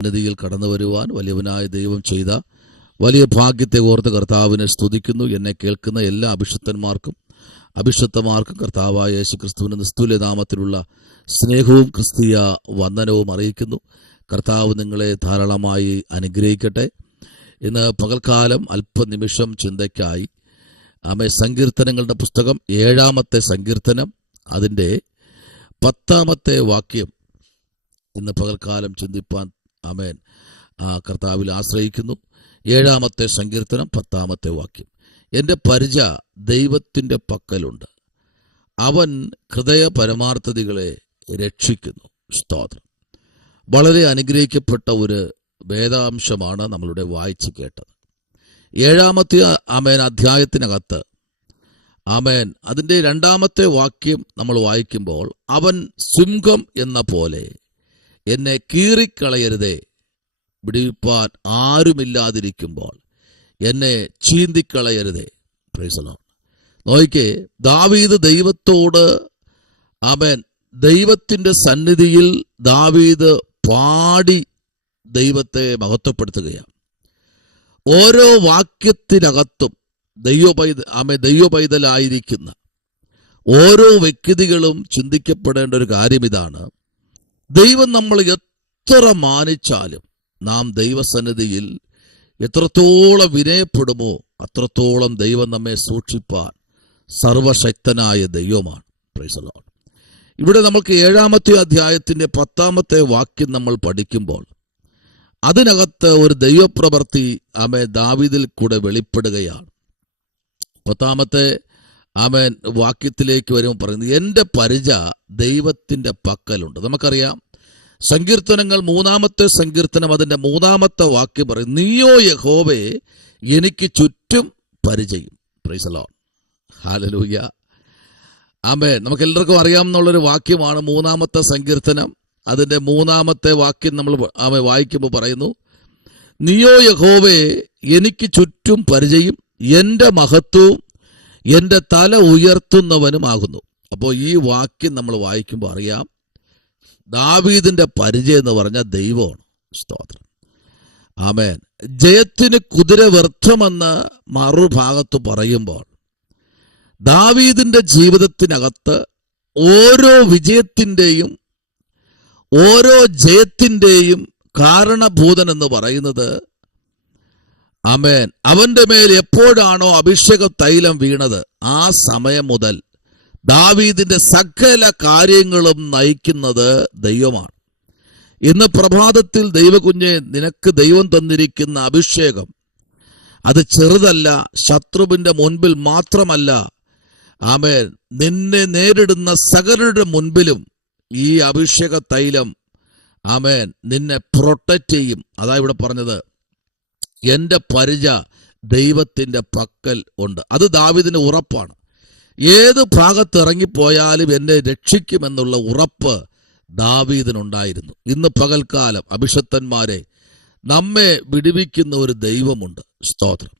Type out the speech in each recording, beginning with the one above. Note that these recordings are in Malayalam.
സന്നിധിയിൽ കടന്നു വരുവാൻ വലിയവനായ ദൈവം ചെയ്ത വലിയ ഭാഗ്യത്തെ ഓർത്ത് കർത്താവിനെ സ്തുതിക്കുന്നു. എന്നെ കേൾക്കുന്ന എല്ലാ അഭിഷക്തമാർക്കും കർത്താവായ യേശുക്രിസ്തുവിന്റെ നിസ്തുല്യ നാമത്തിലുള്ള സ്നേഹവും ക്രിസ്തീയ വന്ദനവും അറിയിക്കുന്നു. കർത്താവ് നിങ്ങളെ ധാരാളമായി അനുഗ്രഹിക്കട്ടെ. ഇന്ന് പകൽക്കാലം അല്പനിമിഷം ചിന്തയ്ക്കായി സങ്കീർത്തനങ്ങളുടെ പുസ്തകം 7-ാമത്തെ സങ്കീർത്തനം അതിൻ്റെ 10-ാമത്തെ വാക്യം ഇന്ന് പകൽക്കാലം ചിന്തിപ്പാൻ കർത്താവിൽ ആശ്രയിക്കുന്നു. 7-ാമത്തെ സങ്കീർത്തനം 10-ാമത്തെ വാക്യം. എൻ്റെ പരിച ദൈവത്തിൻ്റെ പക്കലുണ്ട്, അവൻ ഹൃദയ പരമാർത്ഥതകളെ രക്ഷിക്കുന്നു. സ്തോത്രം. വളരെ അനുഗ്രഹിക്കപ്പെട്ട ഒരു വേദാംശമാണ് നമ്മളിവിടെ വായിച്ചു കേട്ടത്. 7-ാമത്തെ അധ്യായത്തിനകത്ത് അതിൻ്റെ 2-ാമത്തെ വാക്യം നമ്മൾ വായിക്കുമ്പോൾ, അവൻ സിംഹം എന്ന പോലെ എന്നെ കീറിക്കളയരുതേ, വിടുവിപ്പാൻ ആരുമില്ലാതിരിക്കുമ്പോൾ എന്നെ ചീന്തിക്കളയരുതേ. Price the Lord. നോക്കിക്കേ, ദാവീദ് ദൈവത്തോട് ദൈവത്തിൻ്റെ സന്നിധിയിൽ ദാവീദ് പാടി ദൈവത്തെ മഹത്വപ്പെടുത്തുകയാണ്. ഓരോ വാക്യത്തിനകത്തും ദൈവപൈതലായിരിക്കുന്ന ഓരോ വ്യക്തികളും ചിന്തിക്കപ്പെടേണ്ട ഒരു കാര്യം ഇതാണ്: ദൈവം നമ്മൾ എത്ര മാനിച്ചാലും നാം ദൈവസന്നിധിയിൽ എത്രത്തോളം വിനയപ്പെടുമോ അത്രത്തോളം ദൈവം നമ്മെ സൂക്ഷിപ്പാൻ സർവശക്തനായ ദൈവമാണ്. Price the Lord. ഇവിടെ നമുക്ക് 7-ാമത്തെ അധ്യായത്തിൻ്റെ 10-ാമത്തെ വാക്യം നമ്മൾ പഠിക്കുമ്പോൾ അതിനകത്ത് ഒരു ദൈവപ്രവൃത്തി ദാവീദിൽ കൂടെ വെളിപ്പെടുകയാണ്. 10-ാമത്തെ വാക്യത്തിലേക്ക് വരുമ്പോൾ പറയുന്നത്, എൻ്റെ പരിച ദൈവത്തിൻ്റെ പക്കലുണ്ട്. നമുക്കറിയാം, സങ്കീർത്തനങ്ങൾ 3-ാമത്തെ സങ്കീർത്തനം അതിൻ്റെ 3-ാമത്തെ വാക്യം പറയും, നീയോ യഹോവേ എനിക്ക് ചുറ്റും പരിചയം. Price the Lord. ഹല്ലേലൂയ. നമുക്ക് എല്ലാവർക്കും അറിയാമെന്നുള്ളൊരു വാക്യമാണ് 3-ാമത്തെ സങ്കീർത്തനം അതിൻ്റെ 3-ാമത്തെ വാക്യം നമ്മൾ വായിക്കുമ്പോൾ പറയുന്നു, നീയോ യഹോവേ എനിക്ക് ചുറ്റും പരിചയം, എൻ്റെ മഹത്വവും എൻ്റെ തല ഉയർത്തുന്നവനുമാകുന്നു. അപ്പോൾ ഈ വാക്യം നമ്മൾ വായിക്കുമ്പോൾ അറിയാം, ദാവീദിന്റെ പരിചയം എന്ന് പറഞ്ഞ ദൈവമാണ്. സ്തോത്രം. ആമേൻ. ജയത്തിന് കുതിര വ്യർത്ഥമെന്ന് മറുഭാഗത്ത് പറയുമ്പോൾ, ദാവീദിന്റെ ജീവിതത്തിനകത്ത് ഓരോ വിജയത്തിൻ്റെയും ഓരോ ജയത്തിൻ്റെയും കാരണഭൂതൻ എന്ന് പറയുന്നത് അവന്റെ മേൽ എപ്പോഴാണോ അഭിഷേക തൈലം വീണത് ആ സമയം മുതൽ ദാവീദിന്റെ സകല കാര്യങ്ങളും നയിക്കുന്നത് ദൈവമാണ്. ഇന്ന് പ്രഭാതത്തിൽ ദൈവകുഞ്ഞെ, നിനക്ക് ദൈവം തന്നിരിക്കുന്ന അഭിഷേകം അത് ചെറുതല്ല. ശത്രുവിന്റെ മുൻപിൽ മാത്രമല്ല, നിന്നെ നേരിടുന്ന സകലരുടെ മുൻപിലും ഈ അഭിഷേക തൈലം നിന്നെ പ്രൊട്ടക്റ്റ് ചെയ്യും. അതാ ഇവിടെ പറഞ്ഞത്, എൻ്റെ പരിച ദൈവത്തിൻ്റെ പക്കൽ ഉണ്ട്. അത് ദാവീദിന് ഉറപ്പാണ്. ഏത് ഭാഗത്ത് ഇറങ്ങിപ്പോയാലും എന്നെ രക്ഷിക്കുമെന്നുള്ള ഉറപ്പ് ദാവീദിനുണ്ടായിരുന്നു. ഇന്ന് പകൽക്കാലം അഭിഷക്തന്മാരെ, നമ്മെ വിടുവിക്കുന്ന ഒരു ദൈവമുണ്ട്. സ്തോത്രം.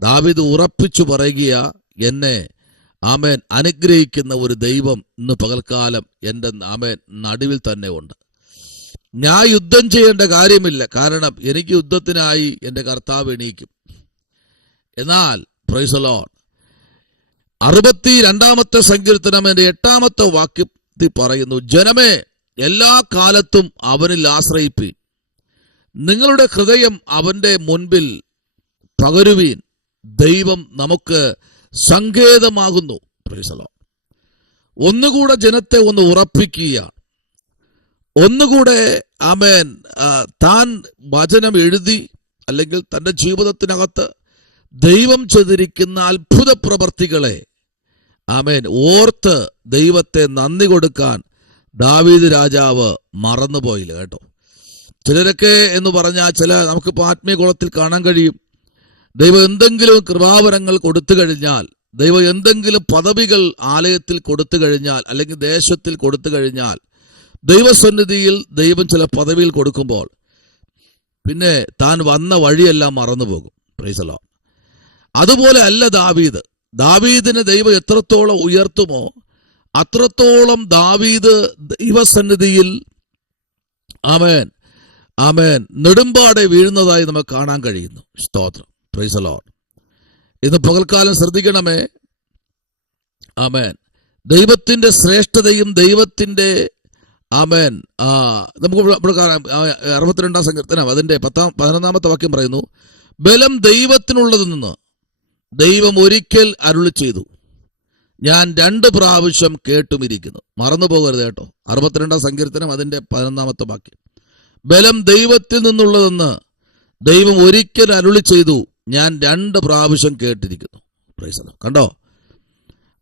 ദാവീദ് ഉറപ്പിച്ചു പറയുക, എന്നെ അനുഗ്രഹിക്കുന്ന ഒരു ദൈവം ഇന്ന് പകൽക്കാലം എൻ്റെ നടുവിൽ തന്നെ ഉണ്ട്. ഞാൻ യുദ്ധം ചെയ്യേണ്ട കാര്യമില്ല, കാരണം എനിക്ക് യുദ്ധത്തിനായി എൻ്റെ കർത്താവ് എണീക്കും. എന്നാൽ പ്രൈസ് ദി ലോർഡ്, 62-ാമത്തെ സങ്കീർത്തനം എൻ്റെ 8-ാമത്തെ വാക്യത്തിൽ പറയുന്നു, ജനമേ എല്ലാ കാലത്തും അവനിൽ ആശ്രയിപ്പീൻ, നിങ്ങളുടെ ഹൃദയം അവന്റെ മുൻപിൽ പകരുവീൻ, ദൈവം നമുക്ക് സങ്കേതമാകുന്നു. Price the Lord. ഒന്നുകൂടെ ജനത്തെ ഒന്ന് ഉറപ്പിക്കുകയാണ്. ഒന്നുകൂടെ താൻ വചനം എഴുതി അല്ലെങ്കിൽ തൻ്റെ ജീവിതത്തിനകത്ത് ദൈവം ചെയ്തിരിക്കുന്ന അത്ഭുത പ്രവർത്തികളെ ഓർത്ത് ദൈവത്തെ നന്ദി കൊടുക്കാൻ ദാവീദ് രാജാവ് മറന്നുപോയില്ല കേട്ടോ. ചിലരൊക്കെ എന്ന് പറഞ്ഞാൽ നമുക്കിപ്പോൾ ആത്മീയ കുളത്തിൽ കാണാൻ കഴിയും, ദൈവം എന്തെങ്കിലും കൃപാവരങ്ങൾ കൊടുത്തു കഴിഞ്ഞാൽ, ദൈവം എന്തെങ്കിലും പദവികൾ ആലയത്തിൽ കൊടുത്തു കഴിഞ്ഞാൽ അല്ലെങ്കിൽ ദേശത്തിൽ കൊടുത്തു കഴിഞ്ഞാൽ, ദൈവസന്നിധിയിൽ ദൈവം ചില പദവികൾ കൊടുക്കുമ്പോൾ പിന്നെ താൻ വന്ന വഴിയെല്ലാം മറന്നുപോകും. Praise the lord. അതുപോലെ അല്ല ദാവീദ്. ദാവീദിനെ ദൈവം എത്രത്തോളം ഉയർത്തുമോ അത്രത്തോളം ദാവീദ് ദൈവസന്നിധിയിൽ ആമേൻ നെടുമ്പാടെ വീഴുന്നതായി നമുക്ക് കാണാൻ കഴിയുന്നു. സ്തോത്രം. Price the Lord. ഇന്ന് പകൽക്കാലം ശ്രദ്ധിക്കണമേ. ആമേൻ ദൈവത്തിന്റെ ശ്രേഷ്ഠതയും ദൈവത്തിന്റെ ആമേൻ നമുക്ക് ഇവിടെ കാണാം. 62-ാം സങ്കീർത്തനം അതിന്റെ 11-ാമത്തെ വാക്യം പറയുന്നു, ബലം ദൈവത്തിനുള്ളതിൽ നിന്ന് ദൈവം ഒരിക്കൽ അരുളി ചെയ്തു, ഞാൻ 2 പ്രാവശ്യം കേട്ടുമിരിക്കുന്നു. മറന്നു പോകരുത് കേട്ടോ. 62-ാം സങ്കീർത്തനം അതിന്റെ 11-ാമത്തെ വാക്യം. ബലം ദൈവത്തിൽ നിന്നുള്ളതെന്ന് ദൈവം ഒരിക്കൽ അരുളി ചെയ്തു, ഞാൻ 2 പ്രാവശ്യം കേട്ടിരിക്കുന്നു. Price the Lord. കണ്ടോ?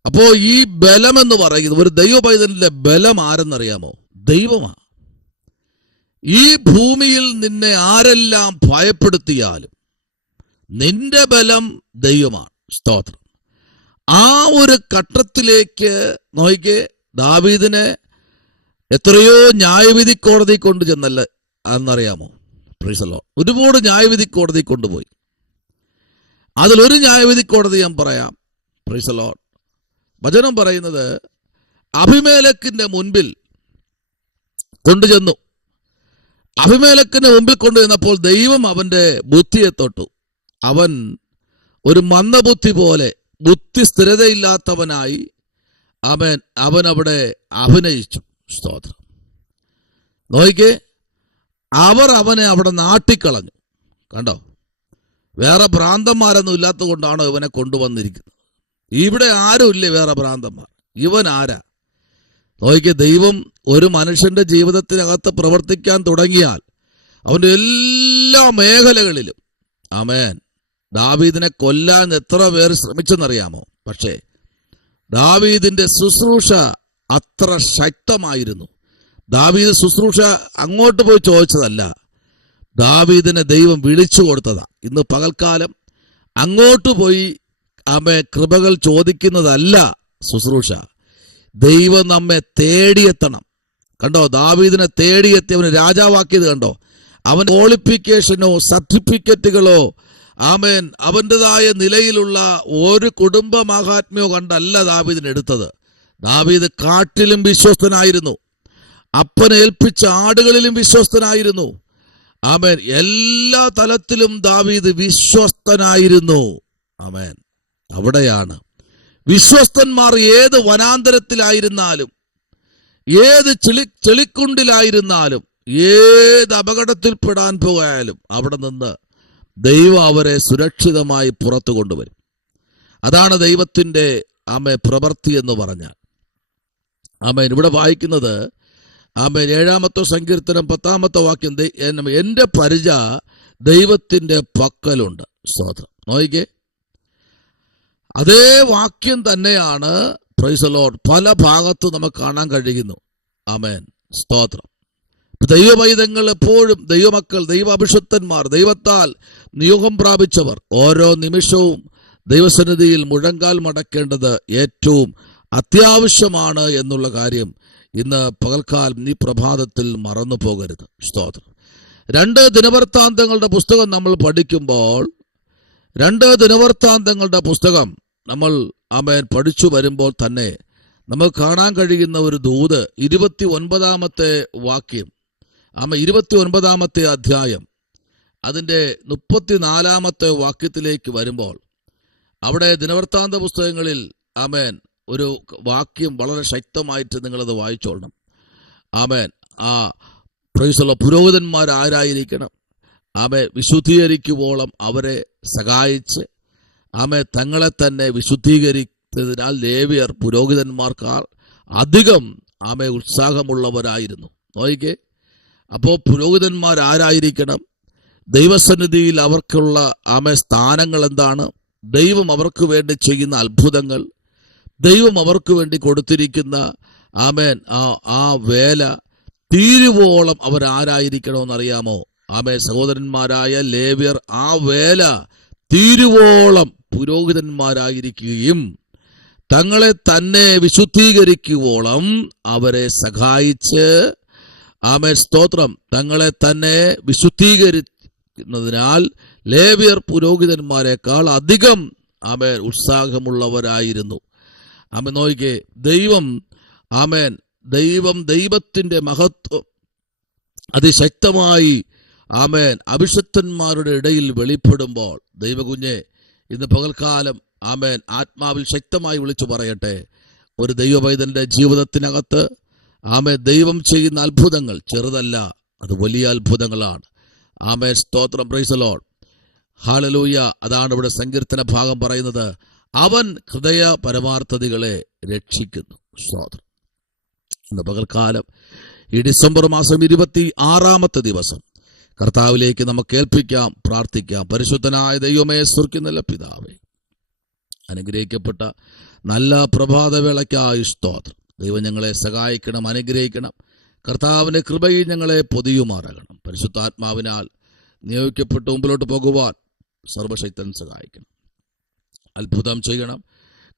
അപ്പോ ഈ ബലം എന്ന് പറയുന്നത് ഒരു ദൈവ പൈതലിന്റെ ബലം ആരെന്നറിയാമോ? ദൈവമാണ്. ഈ ഭൂമിയിൽ നിന്നെ ആരെല്ലാം ഭയപ്പെടുത്തിയാലും നിന്റെ ബലം ദൈവമാണ്. സ്തോത്രം. ആ ഒരു ഘട്ടത്തിലേക്ക് നോക്കിക്കേ, ദാവീദിനെ എത്രയോ ന്യായവിധി കോടതി കൊണ്ട് ചെന്നല്ല എന്നറിയാമോ? Price the Lord. ഒരുപാട് ന്യായവിധി കോടതി കൊണ്ടുപോയി. അതിലൊരു ന്യായവിധി കോടതി ഞാൻ പറയാം. Price the Lord. വചനം പറയുന്നത്, അബീമേലെക്കിന്റെ മുൻപിൽ കൊണ്ടുചെന്നു. അബീമേലെക്കിന്റെ മുമ്പിൽ കൊണ്ടുചെന്നപ്പോൾ ദൈവം അവന്റെ ബുദ്ധിയെ തൊട്ടു. അവൻ ഒരു മന്ദബുദ്ധി പോലെ ബുദ്ധി സ്ഥിരതയില്ലാത്തവനായി അവൻ അവിടെ അഭിനയിച്ചു. സ്തോത്രം. നോക്കിക്കേ, അവർ അവനെ അവിടെ നാട്ടിക്കളഞ്ഞു. കണ്ടോ? വേറെ ഭ്രാന്തന്മാരൊന്നും ഇല്ലാത്തത് കൊണ്ടാണോ ഇവനെ കൊണ്ടുവന്നിരിക്കുന്നത്? ഇവിടെ ആരും ഇല്ലേ വേറെ ഭ്രാന്തന്മാർ? ഇവൻ ആരാ? നോക്കിക്കേ, ദൈവം ഒരു മനുഷ്യന്റെ ജീവിതത്തിനകത്ത് പ്രവർത്തിക്കാൻ തുടങ്ങിയാൽ അവന്റെ എല്ലാ മേഖലകളിലും ആമേൻ ദാവീദിനെ കൊല്ലാൻ എത്ര പേർ ശ്രമിച്ചെന്നറിയാമോ? പക്ഷേ ദാവീദിന്റെ ശുശ്രൂഷ അത്ര ശക്തമായിരുന്നു. ദാവീദ് ശുശ്രൂഷ അങ്ങോട്ട് പോയി ചോദിച്ചതല്ല, ദാവീദിനെ ദൈവം വിളിച്ചു കൊടുത്തതാ. ഇന്ന് പകൽക്കാലം അങ്ങോട്ട് പോയി കൃപകൾ ചോദിക്കുന്നതല്ല ശുശ്രൂഷ. ദൈവം നമ്മെ തേടിയെത്തണം. കണ്ടോ? ദാവീദിനെ തേടിയെത്തി അവന് രാജാവാക്കിയത് കണ്ടോ? അവൻ ക്വാളിഫിക്കേഷനോ സർട്ടിഫിക്കറ്റുകളോ ആമേൻ അവൻ്റെതായ നിലയിലുള്ള ഒരു കുടുംബ മഹാത്മ്യോ കണ്ടല്ല ദാവീദിനെ എടുത്തത്. ദാവീദ് കാട്ടിലും വിശ്വസ്തനായിരുന്നു, അപ്പനെ ഏൽപ്പിച്ച ആടുകളിലും വിശ്വസ്തനായിരുന്നു. ആമേൻ എല്ലാ തലത്തിലും ദാവീദ് വിശ്വസ്തനായിരുന്നു. ആമേൻ. അവിടെയാണ് വിശ്വസ്തന്മാർ ഏത് വനാന്തരത്തിലായിരുന്നാലും, ഏത് ചെളിക്കുണ്ടിലായിരുന്നാലും, ഏത് അപകടത്തിൽപ്പെടാൻ പോയാലും അവിടെ നിന്ന് ദൈവം അവരെ സുരക്ഷിതമായി പുറത്തു കൊണ്ടുവരും. അതാണ് ദൈവത്തിന്റെ പ്രവൃത്തി എന്ന് പറഞ്ഞാൽ. ആമേൻ. ഇവിടെ വായിക്കുന്നത് ആമേൻ 7-ാമത്തെ സങ്കീർത്തനം 10-ാമത്തെ വാക്യം, എന്റെ പരിച ദൈവത്തിന്റെ പക്കലുണ്ട്. സ്തോത്രം. നോക്കിക്കേ, അതേ വാക്യം തന്നെയാണ് പ്രൈസ് ദി ലോർഡ് പല ഭാഗത്ത് നമുക്ക് കാണാൻ കഴിയുന്നു. ആമേൻ. സ്തോത്രം. ദൈവപൈതങ്ങൾ എപ്പോഴും, ദൈവമക്കൾ, ദൈവ അഭിഷിക്തന്മാർ, ദൈവത്താൽ നിയോഗം പ്രാപിച്ചവർ ഓരോ നിമിഷവും ദൈവസന്നിധിയിൽ മുഴങ്കാൽ മടക്കേണ്ടത് ഏറ്റവും അത്യാവശ്യമാണ് എന്നുള്ള കാര്യം ഇന്ന് പകൽക്കാലം ഈ പ്രഭാതത്തിൽ മറന്നു പോകരുത്. സ്തോത്രം. 2 ദിനവൃത്താന്തങ്ങളുടെ പുസ്തകം നമ്മൾ പഠിക്കുമ്പോൾ, 2 ദിനവൃത്താന്തങ്ങളുടെ പുസ്തകം നമ്മൾ ആമേൻ പഠിച്ചു വരുമ്പോൾ തന്നെ നമുക്ക് കാണാൻ കഴിയുന്ന ഒരു ദൂത് 29-ാമത്തെ വാക്യം, 29-ാമത്തെ അധ്യായം അതിൻ്റെ 34-ാമത്തെ വാക്യത്തിലേക്ക് വരുമ്പോൾ, അവിടെ ദിനവൃത്താന്ത പുസ്തകങ്ങളിൽ ആമേൻ ഒരു വാക്യം വളരെ ശക്തമായിട്ട് നിങ്ങളത് വായിച്ചോളണം. ആമേൻ. Praise the lord. പുരോഹിതന്മാരാരായിരിക്കണം? വിശുദ്ധീകരിക്കുവോളം അവരെ സഹായിച്ച് തങ്ങളെ തന്നെ വിശുദ്ധീകരിച്ചതിനാൽ ലേവ്യർ പുരോഹിതന്മാർക്കാർ അധികം ഉത്സാഹമുള്ളവരായിരുന്നു. നോക്കിക്കേ, അപ്പോൾ പുരോഹിതന്മാരാരായിരിക്കണം? ദൈവസന്നിധിയിൽ അവർക്കുള്ള സ്ഥാനങ്ങൾ എന്താണ്? ദൈവം അവർക്ക് വേണ്ടി ചെയ്യുന്ന അത്ഭുതങ്ങൾ, ദൈവം അവർക്ക് വേണ്ടി കൊടുത്തിരിക്കുന്ന ആ വേല തീരുവോളം അവരാരായിരിക്കണമെന്നറിയാമോ? സഹോദരന്മാരായ ലേവ്യർ ആ വേല തീരുവോളം പുരോഹിതന്മാരായിരിക്കുകയും തങ്ങളെ തന്നെ വിശുദ്ധീകരിക്കുവോളം അവരെ സഹായിച്ച് സ്തോത്രം തങ്ങളെ തന്നെ വിശുദ്ധീകരിക്കുന്നതിനാൽ ലേവ്യർ പുരോഹിതന്മാരെക്കാൾ അധികം ഉത്സാഹമുള്ളവരായിരുന്നു. നോക്കിക്കേ, ദൈവത്തിന്റെ മഹത്വം അതിശക്തമായി ആമേൻ അഭിഷിക്തന്മാരുടെ ഇടയിൽ വെളിപ്പെടുമ്പോൾ ദൈവകുഞ്ഞെ ഇന്ന് പകൽക്കാലം ആമേൻ ആത്മാവിൽ ശക്തമായി വിളിച്ചു പറയട്ടെ, ഒരു ദൈവപൈതന്റെ ജീവിതത്തിനകത്ത് ആമേൻ ദൈവം ചെയ്യുന്ന അത്ഭുതങ്ങൾ ചെറുതല്ല, അത് വലിയ അത്ഭുതങ്ങളാണ്. ആമേൻ സ്തോത്രം, പ്രൈസ് ദി ലോർഡ്, ഹല്ലേലൂയ. അതാണ് ഇവിടെ സങ്കീർത്തന ഭാഗം പറയുന്നത്, അവൻ ഹൃദയ പരമാർത്ഥതകളെ രക്ഷിക്കുന്നു. സ്തോത്രം. ഇന്ന് പകൽക്കാലം ഈ ഡിസംബർ മാസം 26-ാമത്തെ ദിവസം കർത്താവിലേക്ക് നമുക്ക് ഏൽപ്പിക്കാം, പ്രാർത്ഥിക്കാം. പരിശുദ്ധനായ ദൈവമേ, സ്വർഗ്ഗത്തിലുള്ള പിതാവേ, അനുഗ്രഹിക്കപ്പെട്ട നല്ല പ്രഭാതവേളയ്ക്കായി സ്തോത്രം. ദൈവം ഞങ്ങളെ സഹായിക്കണം, അനുഗ്രഹിക്കണം. കർത്താവിന്റെ കൃപയിൽ ഞങ്ങളെ പൊതിയുമാറാകണം. പരിശുദ്ധാത്മാവിനാൽ നിയോഗിക്കപ്പെട്ട് മുമ്പിലോട്ട് പോകുവാൻ സർവശക്തൻ സഹായിക്കണം, അത്ഭുതം ചെയ്യണം.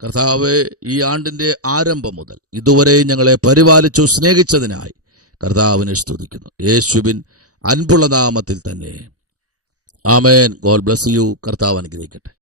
കർത്താവേ, ഈ ആണ്ടിന്റെ ആരംഭം മുതൽ ഇതുവരെ ഞങ്ങളെ പരിപാലിച്ചു സ്നേഹിച്ചതിനായി കർത്താവിനെ സ്തുതിക്കുന്നു. യേശുവിൻ അൻപുള്ള നാമത്തിൽ തന്നെ ആമേൻ. God bless you. കർത്താവ് അനുഗ്രഹിക്കട്ടെ.